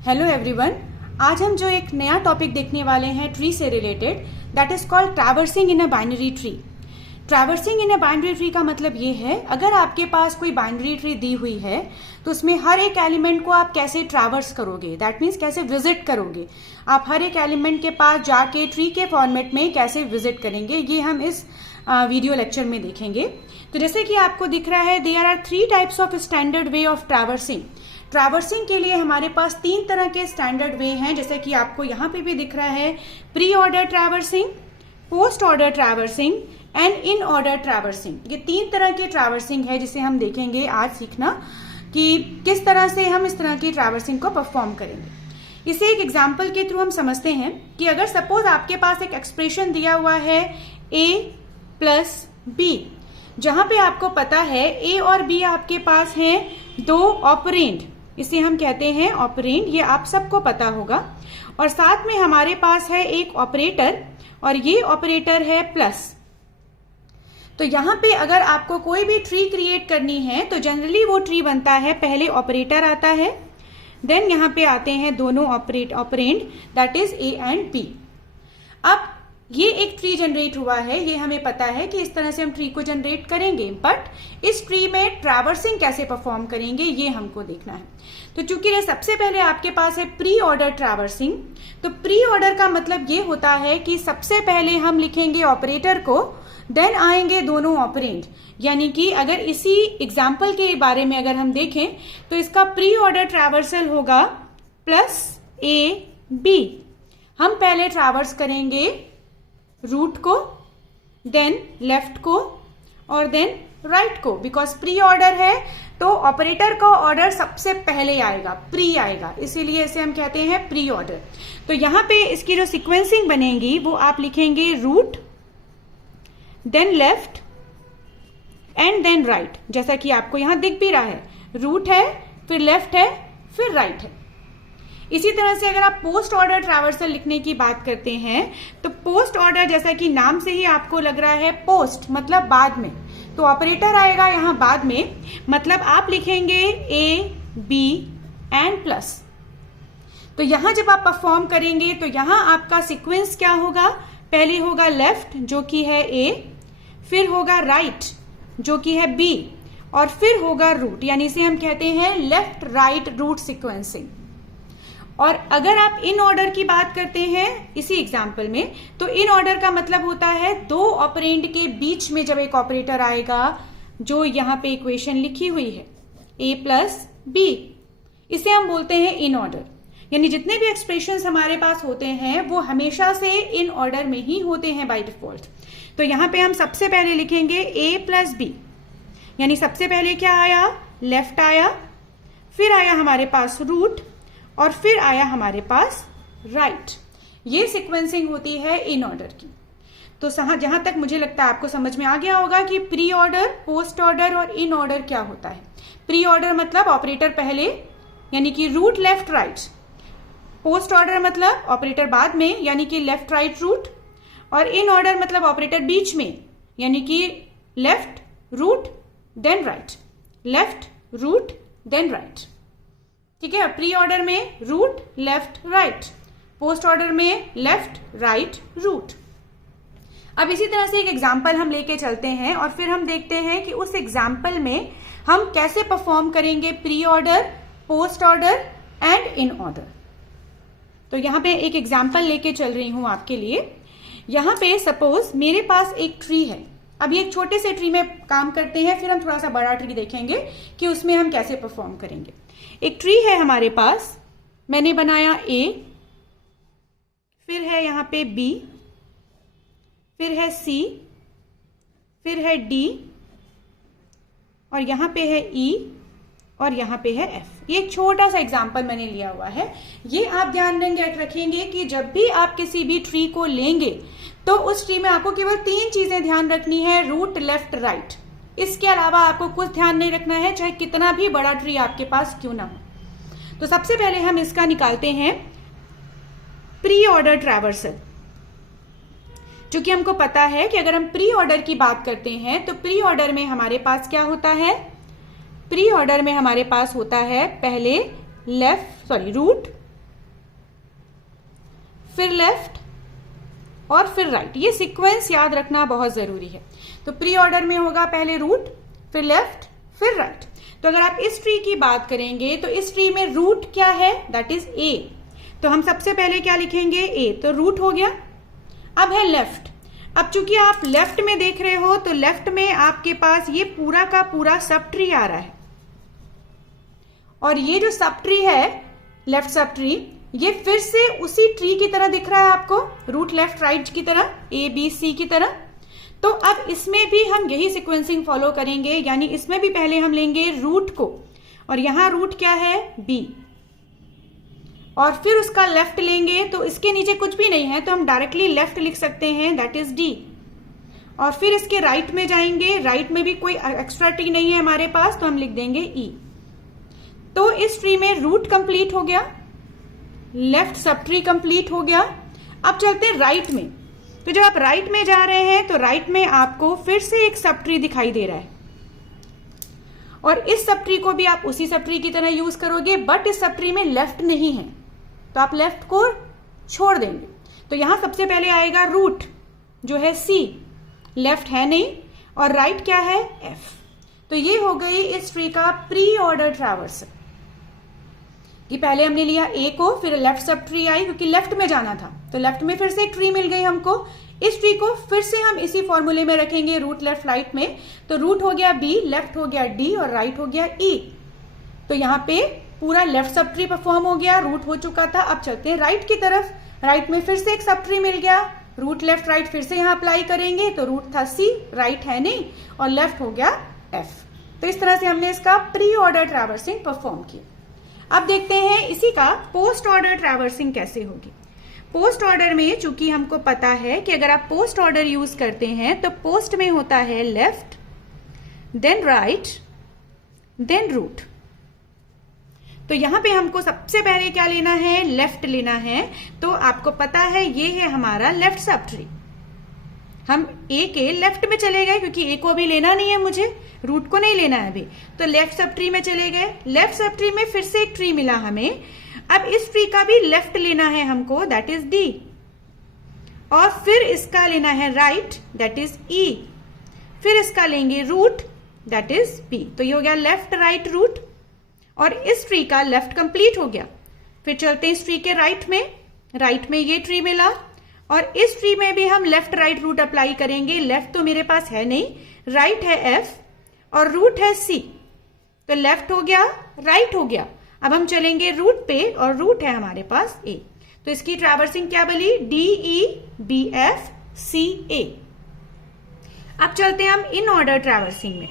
Hello everyone, आज हम जो एक नया टॉपिक देखने वाले हैं ट्री से related, that is called traversing in a binary tree. Traversing in a binary tree का मतलब ये है, अगर आपके पास कोई बाइनरी ट्री दी हुई है तो उसमें हर एक एलिमेंट को आप कैसे ट्रैवर्स करोगे, दैट मीन्स कैसे विजिट करोगे। आप हर एक एलिमेंट के पास जाके ट्री के फॉर्मेट में कैसे विजिट करेंगे, ये हम इस वीडियो लेक्चर में देखेंगे। तो जैसे कि आपको दिख रहा है, there are 3 types of standard way of traversing. Traversing के लिए हमारे पास 3 तरह के स्टैंडर्ड वे हैं, जैसे कि आपको यहाँ पे भी दिख रहा है, pre order traversing, post order traversing and in order traversing. ये 3 तरह की ट्रैवर्सिंग है जिसे हम देखेंगे आज सीखना कि किस तरह से हम इस तरह की ट्रैवर्सिंग को परफॉर्म करेंगे। इसे एक एग्जाम्पल के थ्रू हम समझते हैं कि अगर सपोज आपके पास एक एक्सप्रेशन दिया हुआ है a प्लस बी, जहां पे आपको पता है a और b आपके पास हैं 2 ऑपरेंड, इसे हम कहते हैं ऑपरेंड, ये आप सबको पता होगा। और साथ में हमारे पास है एक ऑपरेटर और ये ऑपरेटर है प्लस। तो यहाँ पे अगर आपको कोई भी ट्री क्रिएट करनी है तो जनरली वो ट्री बनता है, पहले ऑपरेटर आता है, देन यहाँ पे आते हैं दोनों operand, that is A and B. अब ये एक ट्री जनरेट हुआ है, ये हमें पता है कि इस तरह से हम ट्री को जनरेट करेंगे, बट इस ट्री में ट्रैवर्सिंग कैसे परफॉर्म करेंगे ये हमको देखना है। तो चूंकि सबसे पहले आपके पास है प्री ऑर्डर ट्रैवर्सिंग, तो प्री ऑर्डर का मतलब ये होता है कि सबसे पहले हम लिखेंगे ऑपरेटर को, देन आएंगे दोनों ऑपरेंड। यानी कि अगर इसी एग्जाम्पल के बारे में अगर हम देखें तो इसका प्री ऑर्डर ट्रैवर्सल होगा प्लस ए बी। हम पहले ट्रैवर्स करेंगे रूट को, देन लेफ्ट को और देन राइट को, बिकॉज प्री ऑर्डर है तो ऑपरेटर का ऑर्डर सबसे पहले आएगा, प्री आएगा, इसीलिए इसे हम कहते हैं प्री ऑर्डर। तो यहां पे इसकी जो सीक्वेंसिंग बनेगी वो आप लिखेंगे root, then left and then right, जैसा कि आपको यहां दिख भी रहा है, रूट है, फिर लेफ्ट है, फिर राइट है। इसी तरह से अगर आप पोस्ट ऑर्डर ट्रैवर्सल लिखने की बात करते हैं तो पोस्ट ऑर्डर, जैसा कि नाम से ही आपको लग रहा है, पोस्ट मतलब बाद में, तो ऑपरेटर आएगा यहां बाद में, मतलब आप लिखेंगे ए बी एंड प्लस। तो यहां जब आप परफॉर्म करेंगे तो यहां आपका सीक्वेंस क्या होगा, पहले होगा लेफ्ट जो कि है ए, फिर होगा राइट जो कि है बी, और फिर होगा रूट, यानी इसे हम कहते हैं लेफ्ट राइट रूट सीक्वेंसिंग। और अगर आप इन ऑर्डर की बात करते हैं इसी एग्जाम्पल में, तो इन ऑर्डर का मतलब होता है 2 ऑपरेंड के बीच में जब एक ऑपरेटर आएगा, जो यहाँ पे इक्वेशन लिखी हुई है a प्लस बी, इसे हम बोलते हैं इन ऑर्डर। यानी जितने भी एक्सप्रेशंस हमारे पास होते हैं वो हमेशा से इन ऑर्डर में ही होते हैं बाय डिफॉल्ट। तो यहाँ पे हम सबसे पहले लिखेंगे a प्लस बी, यानी सबसे पहले क्या आया, लेफ्ट आया, फिर आया हमारे पास रूट और फिर आया हमारे पास राइट। ये सीक्वेंसिंग होती है इन ऑर्डर की। तो जहां तक मुझे लगता है आपको समझ में आ गया होगा कि प्री ऑर्डर, पोस्ट ऑर्डर और इन ऑर्डर क्या होता है। प्री ऑर्डर मतलब ऑपरेटर पहले, यानी कि root left right. Post order मतलब ऑपरेटर बाद में, यानी कि लेफ्ट राइट रूट। और इन ऑर्डर मतलब ऑपरेटर बीच में, यानी कि left root then right, left root then right. ठीक है, प्री ऑर्डर में root left right, post order में लेफ्ट राइट रूट। अब इसी तरह से एक एग्जाम्पल हम लेके चलते हैं और फिर हम देखते हैं कि उस एग्जाम्पल में हम कैसे परफॉर्म करेंगे pre order, post order and in order. तो यहां पे एक एग्जाम्पल लेके चल रही हूं आपके लिए। यहां पे सपोज मेरे पास एक ट्री है। अब एक छोटे से ट्री में काम करते हैं, फिर हम थोड़ा सा बड़ा ट्री देखेंगे कि उसमें हम कैसे परफॉर्म करेंगे। एक ट्री है हमारे पास, मैंने बनाया A, फिर है यहां पे B, फिर है C, फिर है D, और यहां पे है E, और यहां पे है F। ये एक छोटा सा एग्जाम्पल मैंने लिया हुआ है। ये आप ध्यान रखेंगे कि जब भी आप किसी भी ट्री को लेंगे तो उस ट्री में आपको केवल 3 चीजें ध्यान रखनी है, रूट लेफ्ट राइट। इसके अलावा आपको कुछ ध्यान नहीं रखना है, चाहे कितना भी बड़ा ट्री आपके पास क्यों ना हो। तो सबसे पहले हम इसका निकालते हैं प्री ऑर्डर ट्रैवर्सल। क्योंकि हमको पता है कि अगर हम प्री ऑर्डर की बात करते हैं तो प्री ऑर्डर में हमारे पास क्या होता है, प्री ऑर्डर में हमारे पास होता है पहले रूट, फिर लेफ्ट और फिर राइट। ये सीक्वेंस याद रखना बहुत जरूरी है। तो प्री ऑर्डर में होगा पहले रूट, फिर लेफ्ट, फिर राइट। तो अगर आप इस ट्री की बात करेंगे तो इस ट्री में रूट क्या है, दैट इज ए। तो हम सबसे पहले क्या लिखेंगे, ए। तो रूट हो गया। अब है लेफ्ट। अब चूंकि आप लेफ्ट में देख रहे हो तो लेफ्ट में आपके पास ये पूरा का पूरा सब ट्री आ रहा है, और ये जो सब ट्री है, लेफ्ट सब ट्री, ये फिर से उसी ट्री की तरह दिख रहा है आपको, रूट लेफ्ट राइट की तरह, ए बी सी की तरह। तो अब इसमें भी हम यही सीक्वेंसिंग फॉलो करेंगे, यानी इसमें भी पहले हम लेंगे रूट को, और यहां रूट क्या है, बी, और फिर उसका लेफ्ट लेंगे। तो इसके नीचे कुछ भी नहीं है तो हम डायरेक्टली लेफ्ट लिख सकते हैं, दैट इज डी। और फिर इसके राइट में जाएंगे, राइट में भी कोई एक्स्ट्रा ट्री नहीं है हमारे पास, तो हम लिख देंगे ई। तो इस ट्री में रूट कंप्लीट हो गया, लेफ्ट सब ट्री कंप्लीट हो गया। अब चलते हैं राइट में। तो जब आप राइट में जा रहे हैं तो राइट में आपको फिर से एक सब ट्री दिखाई दे रहा है, और इस सब ट्री को भी आप उसी सब ट्री की तरह यूज करोगे, बट इस सब ट्री में लेफ्ट नहीं है तो आप लेफ्ट को छोड़ देंगे। तो यहां सबसे पहले आएगा रूट जो है सी, लेफ्ट है नहीं, और राइट क्या है, एफ। तो ये हो गई इस ट्री का प्री ऑर्डर ट्रैवर्सल, कि पहले हमने लिया ए को, फिर लेफ्ट सब ट्री आई क्योंकि लेफ्ट में जाना था, तो लेफ्ट में फिर से एक ट्री मिल गई हमको। इस ट्री को फिर से हम इसी फॉर्मूले में रखेंगे, रूट लेफ्ट राइट में। तो रूट हो गया बी, लेफ्ट हो गया डी, और राइट हो गया ई। तो यहाँ पे पूरा लेफ्ट सब ट्री परफॉर्म हो गया, रूट हो चुका था। अब चलते हैं राइट की तरफ। राइट में फिर से एक सब ट्री मिल गया, रूट लेफ्ट राइट फिर से यहाँ अप्लाई करेंगे। तो रूट था सी, राइट है नहीं, और लेफ्ट हो गया एफ। तो इस तरह से हमने इसका प्री ऑर्डर ट्रैवर्सिंग परफॉर्म किया। अब देखते हैं इसी का पोस्ट ऑर्डर ट्रैवर्सिंग कैसे होगी। पोस्ट ऑर्डर में चूंकि हमको पता है कि अगर आप पोस्ट ऑर्डर यूज करते हैं तो पोस्ट में होता है left, then right, then root. तो यहां पे हमको सबसे पहले क्या लेना है, लेफ्ट लेना है। तो आपको पता है ये है हमारा लेफ्ट सब ट्री। हम ए के लेफ्ट में चले गए क्योंकि ए को अभी लेना नहीं है मुझे, रूट को नहीं लेना है अभी, तो लेफ्ट सब ट्री में चले गए। लेफ्ट सब ट्री में फिर से एक ट्री मिला हमें। अब इस ट्री का भी लेफ्ट लेना है हमको, दैट इज डी, और फिर इसका लेना है राइट, दैट इज ई, फिर इसका लेंगे रूट, दैट इज बी। तो ये हो गया लेफ्ट राइट रूट, और इस ट्री का लेफ्ट कंप्लीट हो गया। फिर चलते हैं इस ट्री के राइट में। राइट में ये ट्री मिला, और इस ट्री में भी हम लेफ्ट राइट रूट अप्लाई करेंगे। लेफ्ट तो मेरे पास है नहीं, राइट है एफ, और रूट है सी। तो लेफ्ट हो गया, राइट हो गया। अब हम चलेंगे रूट पे, और रूट है हमारे पास ए। तो इसकी ट्रैवर्सिंग क्या बनी, D E B F C A. अब चलते हैं हम इन ऑर्डर ट्रैवर्सिंग में।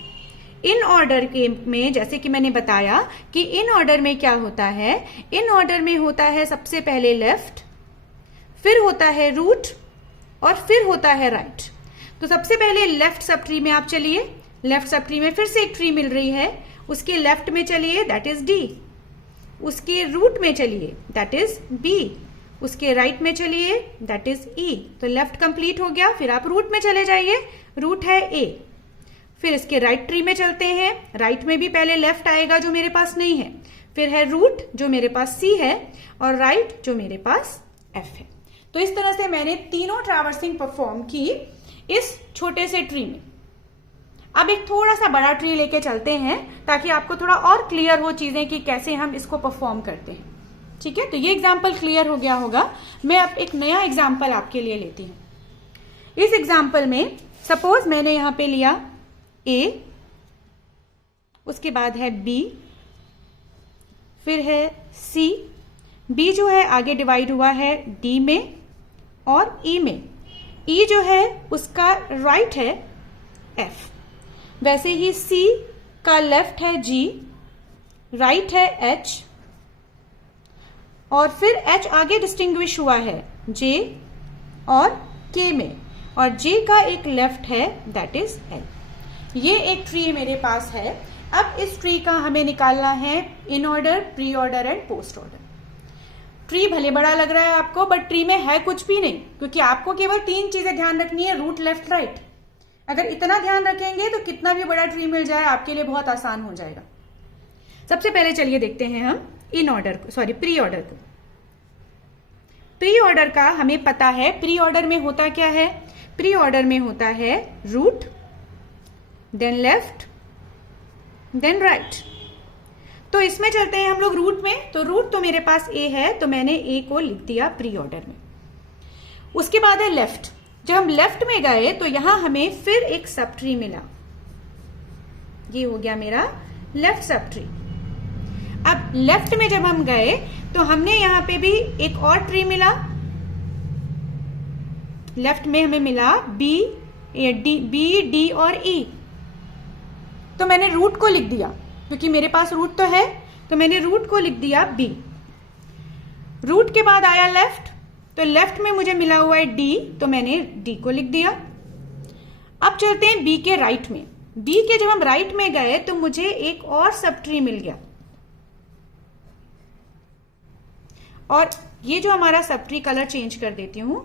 इन ऑर्डर के में जैसे कि मैंने बताया कि इन ऑर्डर में क्या होता है, इन ऑर्डर में होता है सबसे पहले लेफ्ट, फिर होता है रूट, और फिर होता है राइट। तो सबसे पहले लेफ्ट सब ट्री में आप चलिए। लेफ्ट सब ट्री में फिर से एक ट्री मिल रही है, उसके लेफ्ट में चलिए, दैट इज डी। उसके रूट में चलिए, दैट इज बी। उसके राइट में चलिए, दैट इज ई। तो लेफ्ट कंप्लीट हो गया। फिर आप रूट में चले जाइए, रूट है ए। फिर इसके राइट ट्री में चलते हैं। राइट में भी पहले लेफ्ट आएगा जो मेरे पास नहीं है, फिर है रूट जो मेरे पास सी है, और राइट जो मेरे पास एफ है। तो इस तरह से मैंने तीनों ट्रैवर्सिंग परफॉर्म की इस छोटे से ट्री में। अब एक थोड़ा सा बड़ा ट्री लेके चलते हैं ताकि आपको थोड़ा और क्लियर हो चीजें कि कैसे हम इसको परफॉर्म करते हैं। ठीक है, तो ये एग्जाम्पल क्लियर हो गया होगा। मैं अब एक नया एग्जाम्पल आपके लिए लेती हूं। इस एग्जाम्पल में सपोज मैंने यहां पे लिया ए, उसके बाद है बी, फिर है सी। बी जो है आगे डिवाइड हुआ है डी में और ई में। ई जो है उसका राइट है एफ। वैसे ही सी का लेफ्ट है जी, राइट है एच, और फिर एच आगे डिस्टिंग्विश हुआ है जे और के में, और जे का एक लेफ्ट है दैट इज एल। ये एक ट्री मेरे पास है। अब इस ट्री का हमें निकालना है in order, pre order and post order. Tree भले बड़ा लग रहा है आपको, बट ट्री में है कुछ भी नहीं, क्योंकि आपको केवल 3 चीजें ध्यान रखनी है, रूट लेफ्ट राइट। अगर इतना ध्यान रखेंगे तो कितना भी बड़ा ट्री मिल जाए आपके लिए बहुत आसान हो जाएगा। सबसे पहले चलिए देखते हैं हम इन ऑर्डर को, सॉरी प्री ऑर्डर को। प्री ऑर्डर का हमें पता है, प्री ऑर्डर में होता क्या है, प्री ऑर्डर में होता है root, then left, then right. तो इसमें चलते हैं हम लोग रूट में। तो रूट तो मेरे पास ए है, तो मैंने ए को लिख दिया प्री ऑर्डर में। उसके बाद है लेफ्ट। जब हम लेफ्ट में गए तो यहां हमें फिर एक सब ट्री मिला, ये हो गया मेरा लेफ्ट सब ट्री। अब लेफ्ट में जब हम गए तो हमने यहां पे भी एक और ट्री मिला, लेफ्ट में हमें मिला बी, डी और ई। तो मैंने रूट को लिख दिया, क्योंकि मेरे पास रूट तो है, तो मैंने रूट को लिख दिया बी। रूट के बाद आया लेफ्ट, तो लेफ्ट में मुझे मिला हुआ है डी, तो मैंने डी को लिख दिया। अब चलते हैं बी के राइट में। बी के जब हम राइट में गए तो मुझे एक और सब ट्री मिल गया, और ये जो हमारा सब ट्री, कलर चेंज कर देती हूं,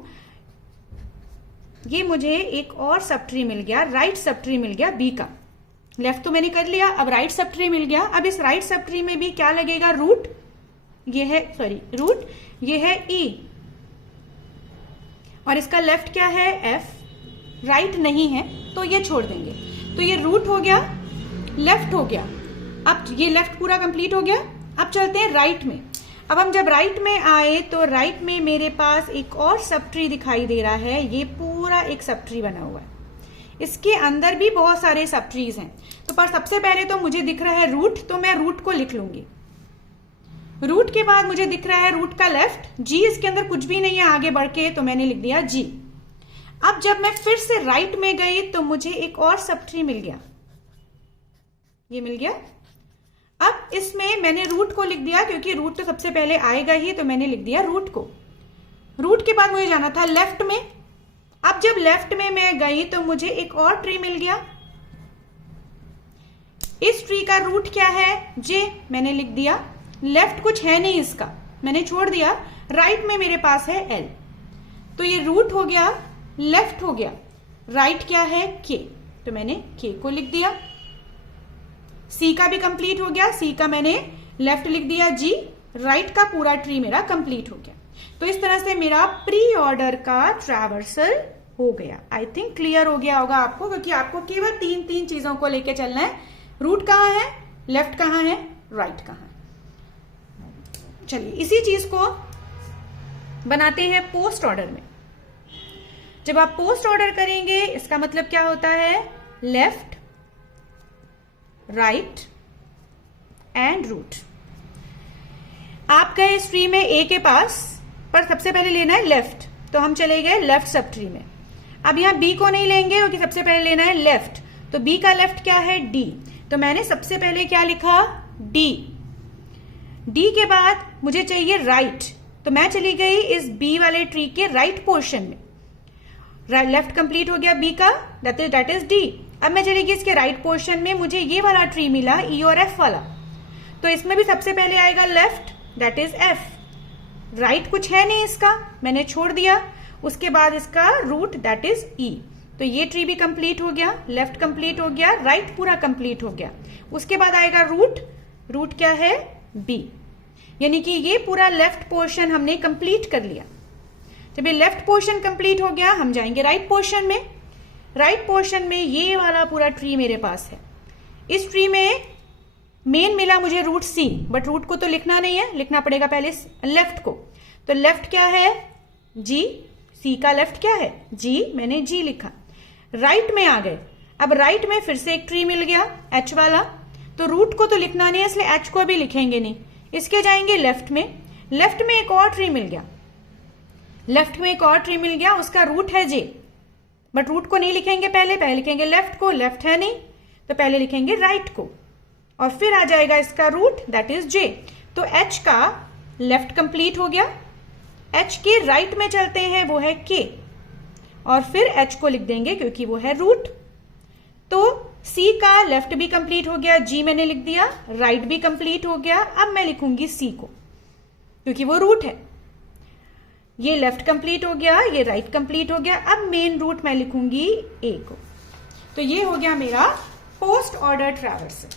ये मुझे एक और सब ट्री मिल गया, राइट सब ट्री मिल गया बी का। लेफ्ट तो मैंने कर लिया, अब राइट सब ट्री मिल गया। अब इस राइट सब ट्री में भी क्या लगेगा, रूट, ये है रूट, ये है ई, और इसका लेफ्ट क्या है एफ, राइट नहीं है तो ये छोड़ देंगे। तो ये रूट हो गया, लेफ्ट हो गया। अब ये लेफ्ट पूरा कंप्लीट हो गया। अब चलते हैं राइट में। अब हम जब राइट में आए तो राइट में मेरे पास एक और सब ट्री दिखाई दे रहा है, ये पूरा एक सब ट्री बना हुआ है। इसके अंदर भी बहुत सारे सब ट्रीज हैं। तो पर सबसे पहले तो मुझे दिख रहा है रूट, तो मैं रूट को लिख लूंगी। रूट के बाद मुझे दिख रहा है रूट का लेफ्ट, जी इसके अंदर कुछ भी नहीं है आगे बढ़ के, तो मैंने लिख दिया जी। अब जब मैं फिर से राइट में गई तो मुझे एक और सब ट्री मिल गया, ये मिल गया। अब इसमें मैंने रूट को लिख दिया, क्योंकि रूट तो सबसे पहले आएगा ही, तो मैंने लिख दिया रूट को। रूट के बाद मुझे जाना था लेफ्ट में। अब जब लेफ्ट में मैं गई तो मुझे एक और ट्री मिल गया। इस ट्री का रूट क्या है, जे, मैंने लिख दिया। लेफ्ट कुछ है नहीं इसका, मैंने छोड़ दिया। राइट में मेरे पास है एल, तो ये रूट हो गया, लेफ्ट हो गया, राइट क्या है के, तो मैंने के को लिख दिया। सी का भी कंप्लीट हो गया, सी का मैंने लेफ्ट लिख दिया जी, राइट का पूरा ट्री मेरा कंप्लीट हो गया। तो इस तरह से मेरा प्री ऑर्डर का ट्रैवर्सल हो गया। आई थिंक क्लियर हो गया होगा आपको, क्योंकि आपको केवल तीन चीजों को लेके चलना है। रूट कहाँ है, लेफ्ट कहाँ है, राइट कहाँ है। चलिए इसी चीज को बनाते हैं पोस्ट ऑर्डर में। जब आप पोस्ट ऑर्डर करेंगे इसका मतलब क्या होता है, लेफ्ट, राइट एंड रूट। आप गए इस ट्री में ए के पास, पर सबसे पहले लेना है लेफ्ट, तो हम चले गए लेफ्ट सब ट्री में। अब यहां बी को नहीं लेंगे क्योंकि सबसे पहले लेना है लेफ्ट, तो बी का लेफ्ट क्या है डी, तो मैंने सबसे पहले क्या लिखा डी। डी के बाद मुझे चाहिए राइट, तो मैं चली गई इस बी वाले ट्री के राइट पोर्शन में। लेफ्ट कंप्लीट हो गया बी का, दैट इज डी। अब मैं चली गई इसके राइट पोर्शन में, मुझे ये वाला ट्री मिला ई और एफ वाला, तो इसमें भी सबसे पहले आएगा left, that is F. Right कुछ है नहीं इसका, मैंने छोड़ दिया। उसके बाद इसका रूट, दैट इज ई। तो ये ट्री भी कंप्लीट हो गया, लेफ्ट कंप्लीट हो गया, राइट पूरा कंप्लीट हो गया। उसके बाद आएगा रूट, रूट क्या है बी, यानी कि ये पूरा लेफ्ट पोर्शन हमने कंप्लीट कर लिया। जब ये लेफ्ट पोर्शन कंप्लीट हो गया हम जाएंगे राइट पोर्शन में। राइट पोर्शन में ये वाला पूरा ट्री मेरे पास है। इस ट्री में मेन मिला मुझे रूट सी, बट रूट को तो लिखना नहीं है, लिखना पड़ेगा पहले लेफ्ट को। तो लेफ्ट क्या है जी, सी का लेफ्ट क्या है जी, मैंने जी लिखा। राइट में आ गए, अब राइट में फिर से एक ट्री मिल गया एच वाला, तो रूट को तो लिखना नहीं है इसलिए एच को भी लिखेंगे नहीं। इसके जाएंगे लेफ्ट में, लेफ्ट में एक और ट्री मिल गया, लेफ्ट में एक और ट्री मिल गया, उसका रूट है जे, बट रूट को नहीं लिखेंगे पहले लिखेंगे लेफ्ट को, लेफ्ट है नहीं तो पहले लिखेंगे राइट को, और फिर आ जाएगा इसका रूट, दैट इज जे। तो एच का लेफ्ट कंप्लीट हो गया। एच के राइट में चलते हैं, वो है के, और फिर एच को लिख देंगे क्योंकि वो है रूट। तो सी का लेफ्ट भी कंप्लीट हो गया, जी मैंने लिख दिया, राइट भी कंप्लीट हो गया। अब मैं लिखूंगी सी को क्योंकि वो रूट है। ये लेफ्ट कंप्लीट हो गया, ये राइट कंप्लीट हो गया। अब मेन रूट मैं लिखूंगी ए को। तो ये हो गया मेरा पोस्ट ऑर्डर ट्रैवर्सल।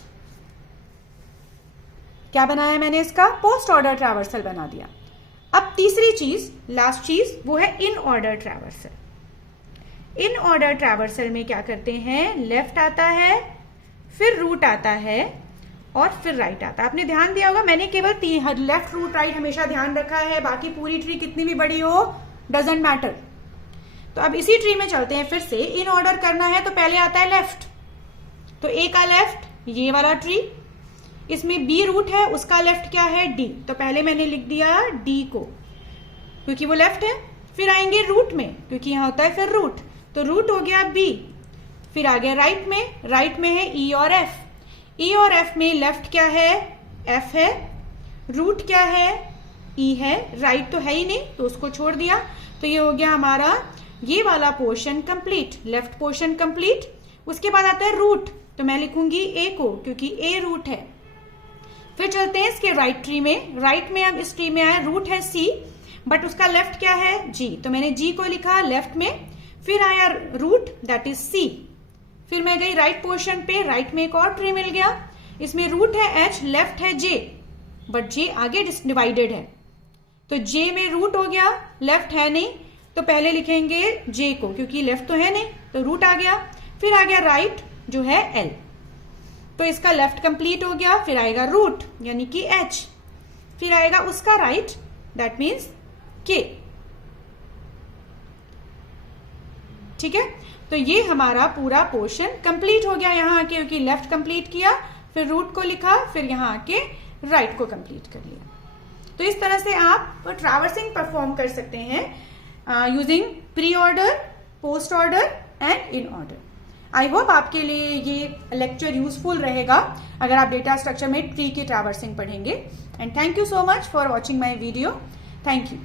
क्या बनाया मैंने इसका, पोस्ट ऑर्डर ट्रैवर्सल बना दिया। अब तीसरी चीज, लास्ट चीज, वो है in order traversal. In order traversal में क्या करते हैं, लेफ्ट आता है, फिर रूट आता है और फिर राइट आता है। आपने ध्यान दिया होगा मैंने केवल लेफ्ट रूट राइट हमेशा ध्यान रखा है, बाकी पूरी ट्री कितनी भी बड़ी हो डजंट मैटर। तो अब इसी ट्री में चलते हैं फिर से। इन ऑर्डर करना है तो पहले आता है लेफ्ट, तो ए का लेफ्ट ये वाला ट्री, इसमें बी रूट है, उसका लेफ्ट क्या है डी, तो पहले मैंने लिख दिया डी को क्योंकि वो लेफ्ट है। फिर आएंगे रूट में क्योंकि यहां होता है फिर रूट, तो रूट हो गया बी। फिर आ गया राइट में, राइट में है ई और एफ, ई और एफ में लेफ्ट क्या है एफ है, रूट क्या है ई है, राइट तो है ही नहीं तो उसको छोड़ दिया। तो ये हो गया हमारा ये वाला portion complete, left portion complete. उसके बाद आता है रूट, तो मैं लिखूंगी ए को क्योंकि ए रूट है। फिर चलते हैं इसके राइट ट्री में। राइट में अब इस ट्री में आया रूट है सी, बट उसका लेफ्ट क्या है जी, तो मैंने जी को लिखा लेफ्ट में। फिर आया रूट दैट इज सी। फिर मैं गई राइट पोर्शन पे, राइट में एक और ट्री मिल गया, इसमें रूट है एच, लेफ्ट है जे, बट जे आगे डिवाइडेड है, तो जे में रूट हो गया, लेफ्ट है नहीं तो पहले लिखेंगे जे को क्योंकि लेफ्ट तो है नहीं, तो रूट आ गया। फिर आ गया राइट जो है एल, तो इसका लेफ्ट कंप्लीट हो गया। फिर आएगा रूट यानी कि एच, फिर आएगा उसका राइट दैट मीन्स के। ठीक है, तो ये हमारा पूरा पोर्शन कंप्लीट हो गया यहाँ आके, क्योंकि लेफ्ट कंप्लीट किया, फिर रूट को लिखा, फिर यहाँ आके राइट को कंप्लीट कर लिया। तो इस तरह से आप ट्रैवर्सिंग परफॉर्म कर सकते हैं using pre order, post order and in order. I hope आपके लिए ये लेक्चर यूजफुल रहेगा अगर आप डेटा स्ट्रक्चर में ट्री की ट्रैवर्सिंग पढ़ेंगे। And thank you so much for watching my video. Thank you.